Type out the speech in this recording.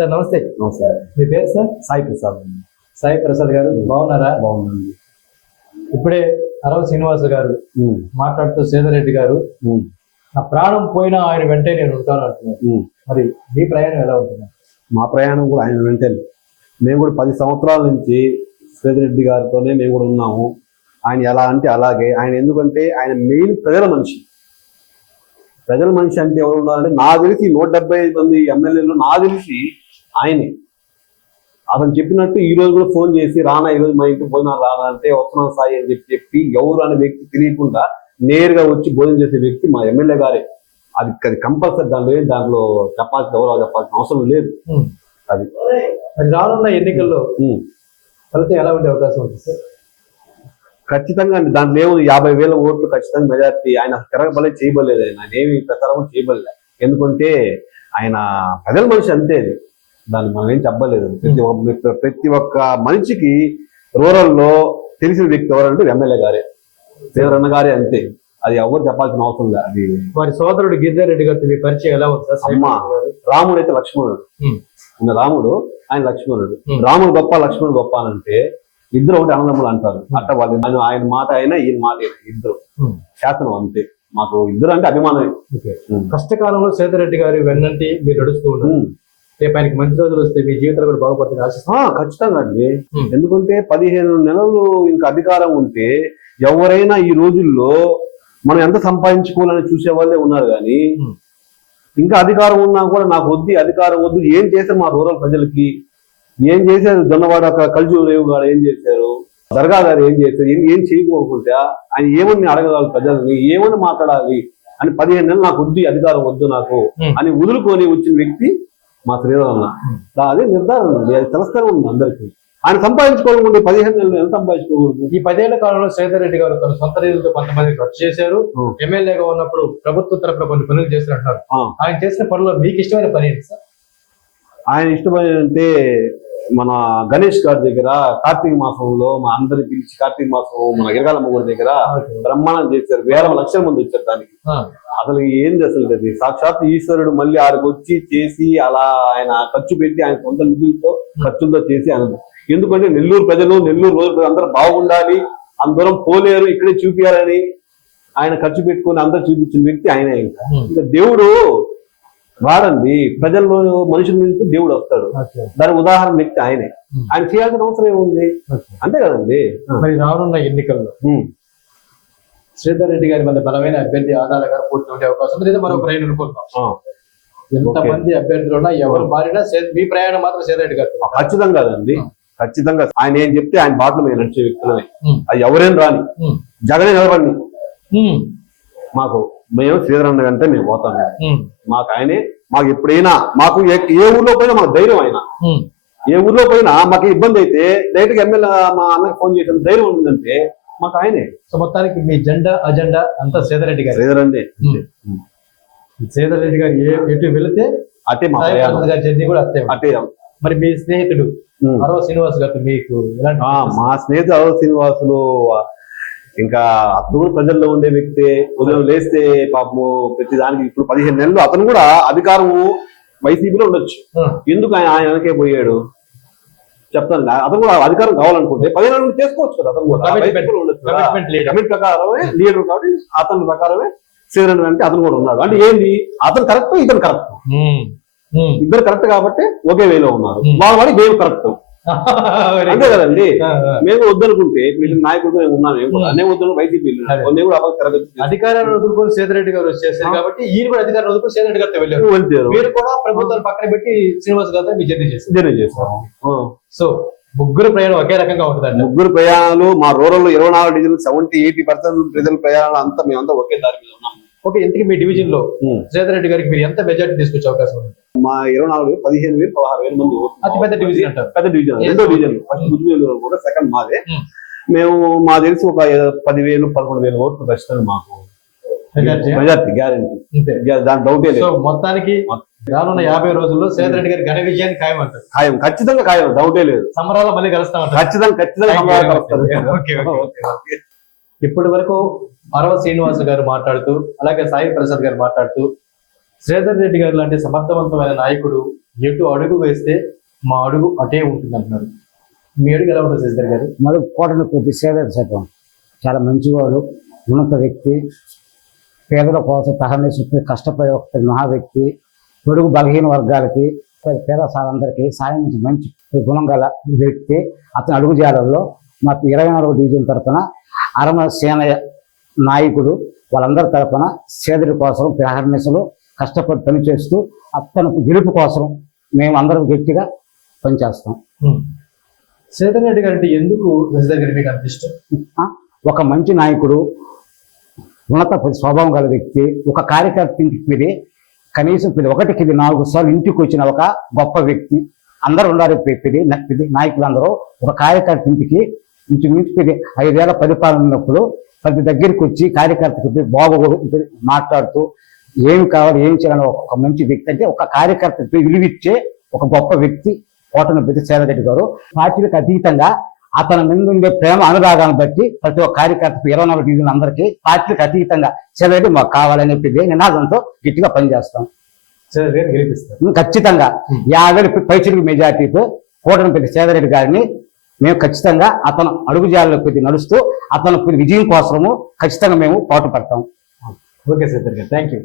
Sir నమస్తే. నమస్తే. మీ పేరు సార్? సాయి ప్రసాద్. సాయి ప్రసాద్ గారు బాగున్నారా? బాగుందండి. ఇప్పుడే అరవ శ్రీనివాస గారు మాట్లాడుతూ సేదరెడ్డి గారు నా ప్రాణం పోయినా ఆయన వెంటే నేను ఉంటాను అంటున్నారు. మరి మీ ప్రయాణం ఎలా ఉంటుంది? మా ప్రయాణం కూడా ఆయన వెంటే. మేము కూడా 10 సంవత్సరాల నుంచి సేదరెడ్డి గారితోనే మేము కూడా ఉన్నాము. ఆయన ఎలా అంటే అలాగే. ఆయన ఎందుకంటే ఆయన మెయిన్ ప్రజల మనిషి. ప్రజల మనిషి అంటే ఎవరు ఉన్నారంటే నాకు తెలిసి 175 మంది ఎమ్మెల్యేలు నాకు తెలిసి ఆయనే. అతను చెప్పినట్టు ఈ రోజు కూడా ఫోన్ చేసి రానా ఈరోజు మా ఇంటికి భోజనం రానా అంటే వస్తున్నాం సాయి అని చెప్పి ఎవరు అనే వ్యక్తి తెలియకుండా నేరుగా వచ్చి భోజనం చేసే వ్యక్తి మా ఎమ్మెల్యే గారే. అది కంపల్సరీ. దాంట్లో చెప్పాల్సిన ఎవరు చెప్పాల్సిన అవసరం లేదు. అది మరి రానున్న ఎన్నికల్లో ఫలితం ఎలా ఉండే అవకాశం ఉంది సార్? ఖచ్చితంగా అండి. దాంట్లో ఏమో 50,000 ఓట్లు ఖచ్చితంగా మెజార్టీ. ఆయన తిరగబలే చేయబడలేదు. ఆయన ఏమి ప్రచారం చేయబడలే. ఎందుకంటే ఆయన ప్రజల మనిషి అంతే. అది దాన్ని మనం ఏం చెప్పలేదు. ప్రతి ఒక్క మనిషికి రూరల్లో తెలిసిన వ్యక్తి ఎవరంటే ఎమ్మెల్యే గారే, సేదరన్న గారే. అంతే. అది ఎవరు చెప్పాల్సిన అవసరం లేదు. అది వారి సోదరుడు గిరిజారెడ్డి గారితో మీ పరిచయం ఎలా ఉంది సార్? అమ్మ రాముడు అయితే లక్ష్మణుడు. రాముడు ఆయన లక్ష్మణుడు. రాముడు గొప్ప లక్ష్మణుడు గొప్ప అని అంటే ఇద్దరు ఒకటి అన్నదమ్ములు అంటారు. అట్ట వాళ్ళు ఆయన మాట అయినా ఈయన మాట అయినా ఇద్దరు శాసనం అంతే. మాకు ఇద్దరు అంటే అభిమానమే. కష్టకాలంలో సేదరెడ్డి గారి వెన్నంటి మీరు నడుస్తూ ఉంటారు. రేపు ఆయనకి మంచి రోజులు వస్తే మీ జీవితాలు కూడా బాగుపడుతుంది ఆశిస్తాను. ఖచ్చితంగా అండి. ఎందుకంటే 15 నెలలు ఇంకా అధికారం ఉంటే ఎవరైనా ఈ రోజుల్లో మనం ఎంత సంపాదించుకోవాలని చూసే వాళ్ళే ఉన్నారు. కానీ ఇంకా అధికారం ఉన్నా కూడా నాకు వద్దు, అధికారం వద్దు. ఏం చేశారు మా రూరల్ ప్రజలకి? ఏం చేశారు? జొన్నవాడ కల్జూరు రేవు గారు ఏం చేశారు? దర్గా గారు ఏం చేశారు? ఏం చేయకపోకుండా ఆయన ఏమని అడగగలరు? ప్రజల్ని ఏమని మాట్లాడాలి అని 15 నెలలు నాకు వద్దు, అధికారం వద్దు నాకు అని వదులుకొని వచ్చిన వ్యక్తి మా శ్రీధరన్న. అదే నిర్ధారణ ఉంది. అది తెలుస్తూనే ఉంది అందరికీ. ఆయన సంపాదించుకోవాలనుకుంటే 15 నెలలు ఎంత సంపాదించుకోకూడదు? ఈ 10 ఏళ్ల కాలంలో సేదరెడ్డి గారు తన సొంత నిధులతో కొంతమంది ఖర్చు చేశారు. ఎమ్మెల్యేగా ఉన్నప్పుడు ప్రభుత్వ తరఫున కొన్ని పనులు చేసినట్టు. ఆయన చేసిన పనుల్లో మీకు ఇష్టమైన పని ఏంటి సార్? ఆయన ఇష్టమైన అంటే మన గణేష్ గారి దగ్గర కార్తీక మాసంలో మా అందరి పిలిచి కార్తీక మాసం మన గిరగాలమ్మ గుడి దగ్గర బ్రహ్మాండం చేశారు. 1,000 లక్షల మంది వచ్చారు దానికి. అసలు ఏంది అసలు అది? సాక్షాత్ ఈశ్వరుడు మళ్ళీ ఆడికి వచ్చి చేసి అలా ఆయన ఖర్చు పెట్టి ఆయన సొంత నిధులతో ఖర్చులతో చేసి ఆయన. ఎందుకంటే నెల్లూరు ప్రజలు, నెల్లూరు రోజులు అందరూ బాగుండాలి, అందరం పోలేరు, ఇక్కడే చూపించాలని ఆయన ఖర్చు పెట్టుకుని అందరూ చూపించిన వ్యక్తి ఆయనే. ఇంకా దేవుడు వాడండి, ప్రజల్లో మనుషుల నుంచి దేవుడు వస్తాడు. దాని ఉదాహరణ వ్యక్తి ఆయనే. ఆయన చేయాల్సిన అవసరం ఏముంది? అంతే కదండి. మరి రానున్న ఎన్నికల్లో శ్రీధర్ రెడ్డి గారి మన బలమైన అభ్యర్థి ఆదాల గారు పోటీ ఉండే అవకాశం ఉంది. లేదా మరో ప్రయాణం అనుకుంటున్నాం. ఎంతమంది అభ్యర్థులు ఉన్నా ఎవరు మారినా మీ ప్రయాణం మాత్రం శ్రీధర్ రెడ్డి గారు. ఖచ్చితంగా కదండి. ఖచ్చితంగా ఆయన ఏం చెప్తే ఆయన బాటలో మేము నడిచే వ్యక్తులమే. అది ఎవరేం రాని, జగనే నిలబడి మాకు మేము శ్రీధరన్న కంటే మేము పోతాం. మాకు ఆయనే. మాకు ఎప్పుడైనా మాకు ఏ ఊర్లో పోయినా మాకు ధైర్యం ఆయన. ఏ ఊర్లో పోయినా మాకు ఇబ్బంది అయితే డైరెక్ట్ గా ఎమ్మెల్యే మా అన్నకి ఫోన్ చేసిన ధైర్యం ఉందంటే మాకు ఆయనే. సో మొత్తానికి మీ అజెండా అంతా శ్రీధర్ గారు. శ్రీధర్ రెడ్డి గారు ఎటు వెళితే అటే మా జర్నీ కూడా అట్టే. మరి మీ స్నేహితుడు అరవ శ్రీనివాస్ గారు మీకు ఎలాంటి? మా స్నేహితుడు అరవ శ్రీనివాసులు ఇంకా అతను కూడా ప్రజల్లో ఉండే వ్యక్తే. ఉదయం లేస్తే పాపము ప్రతి దానికి ఇప్పుడు 15 నెలలు అతను కూడా అధికారము వైసీపీలో ఉండొచ్చు. ఎందుకు ఆయన వెనకే పోయాడు చెప్తాను. అతను కూడా అధికారం కావాలనుకుంటే 15 నెలలు చేసుకోవచ్చు కదా. అతను కూడా కమిట్ ప్రకారమే లీడర్ కాబట్టి అతని ప్రకారమే శ్రీధరన్ అంటే అతను కూడా ఉన్నాడు. అంటే ఏంది? అతను కరెక్ట్, ఇతను కరెక్ట్, ఇద్దరు కరెక్ట్ కాబట్టి ఒకే వేలో ఉన్నారు. వాళ్ళ మేము కరెక్ట్, అంతే కదండి. మేము వద్దనుకుంటే మీరు నాయకుడు ఉన్నాను, అనే వద్దు వైసీపీ అధికారాన్ని వదులుకొని సేదరెడ్డి గారు వచ్చేసారు కాబట్టి ఈయన కూడా అధికారాన్ని వదులుకొని సేదరెడ్డి గారితో వెళ్ళారు. మీరు కూడా ప్రభుత్వాన్ని పక్కన పెట్టి శ్రీనివాస్ గారితో మీ జర్నీ చేశారు. సో ముగ్గురు ప్రయాణం ఒకే రకంగా ఉంటుందండి. ముగ్గురు ప్రయాణాలు మా రూరల్ 24 డివిజన్ 70-80% ప్రజల ప్రయాణాలు అంతా మేమంతా ఒకే దారి మీద ఉన్నాం. ఓకే, ఇంతకీ మీ డివిజన్ లో శ్రీధర్ రెడ్డి గారికి మీరు ఎంత మెజార్టీ తీసుకొచ్చే అవకాశం ఉంది? మా 24 15,000-16,000 మంది. అతి పెద్ద డివిజన్ అంటారు. పెద్ద డివిజన్, రెండో డివిజన్. ఫస్ట్ ముద్దువేలు కూడా సెకండ్ మాదే. మేము మా తెలిసి ఒక 10,000-11,000 ఓట్లు ఖచ్చితంగా మాకు మెజార్టీ గ్యారెంటీ. దాని డౌటే లేదు. మొత్తానికి రానున్న 50 రోజుల్లో శ్రీధర్ రెడ్డి గారి ఘన విజయాన్ని ఖాయం అంటారు. ఖాయం, ఖచ్చితంగా ఖాయం, డౌటే లేదు. సమరాల్లో మళ్ళీ కలుస్తామంటారు. ఖచ్చితంగా. ఇప్పటి వరకు అరవ శ్రీనివాస్ గారు మాట్లాడుతూ, అలాగే సాయి ప్రసాద్ గారు మాట్లాడుతూ శ్రీధర్ రెడ్డి గారు లాంటి సమర్థవంతమైన నాయకుడు ఎటు అడుగు వేస్తే మా అడుగు అటే ఉంటుంది అంటున్నారు. మీ అడుగు ఎలా ఉంటుంది శశిధర్ గారు? మరి కోటను ప్రతి సేదరి శాతం చాలా మంచివాడు, ఉన్నత వ్యక్తి, పేదల కోసం తహనేసి కష్టపడే ఒక మహా వ్యక్తి, పొడుగు బలహీన వర్గాలకి పేద సాలందరికీ సాయం చేసే మంచి గుణం గల వ్యక్తి. అతని అడుగుజాడల్లో మాకు 24వ డివిజన్ తరఫున అరమ సేన నాయకుడు వాళ్ళందరి తరఫున సేదరి కోసం ప్రహర్నిసలు కష్టపడి పనిచేస్తూ అతను గెలుపు కోసం మేము అందరం గట్టిగా పనిచేస్తాం. శ్రీధర్ రెడ్డి గారు అంటే ఎందుకు శశిధర్ గారు మీకు అంత ఇష్టం? ఒక మంచి నాయకుడు, ఉన్నత స్వభావం గల వ్యక్తి, ఒక కార్యకర్త ఇంటికి కనీసం 1కి 4 సార్లు ఇంటికి వచ్చిన ఒక గొప్ప వ్యక్తి. అందరూ ఉన్నారు నాయకులందరూ ఒక కార్యకర్త ఇంటికి ఇంచుమించు 5 ఏళ్ల పరిపాలన ఉన్నప్పుడు ప్రతి దగ్గరికి వచ్చి కార్యకర్తకి బాగోడు మాట్లాడుతూ ఏమి కావాలి ఏం చేయాలని ఒక మంచి వ్యక్తి, అంటే ఒక కార్యకర్తకి విలువిచ్చే ఒక గొప్ప వ్యక్తి కోటనపల్లి శ్రీధర్ రెడ్డి గారు. పార్టీలకు అతీతంగా అతని మీద ఉండే ప్రేమ అనురాగాన్ని బట్టి ప్రతి ఒక్క కార్యకర్తకు 24 డివిజన్ అందరికీ పార్టీలకు అతీతంగా శ్రీధర్ రెడ్డి మాకు కావాలని చెప్పి నినాదంతో గట్టిగా పనిచేస్తాం. శ్రీధర్ గారు గెలిపిస్తారు ఖచ్చితంగా 50,000 పైచిలకు మెజార్టీతో కోటనపల్లి శ్రీధర్ రెడ్డి గారిని మేము ఖచ్చితంగా అతను అడుగుజాలలో కొద్ది నడుస్తూ అతను విజయం కోసము ఖచ్చితంగా మేము పాటుపడతాం. ఓకే శ్రీధర్ గారు, థ్యాంక్ యూ.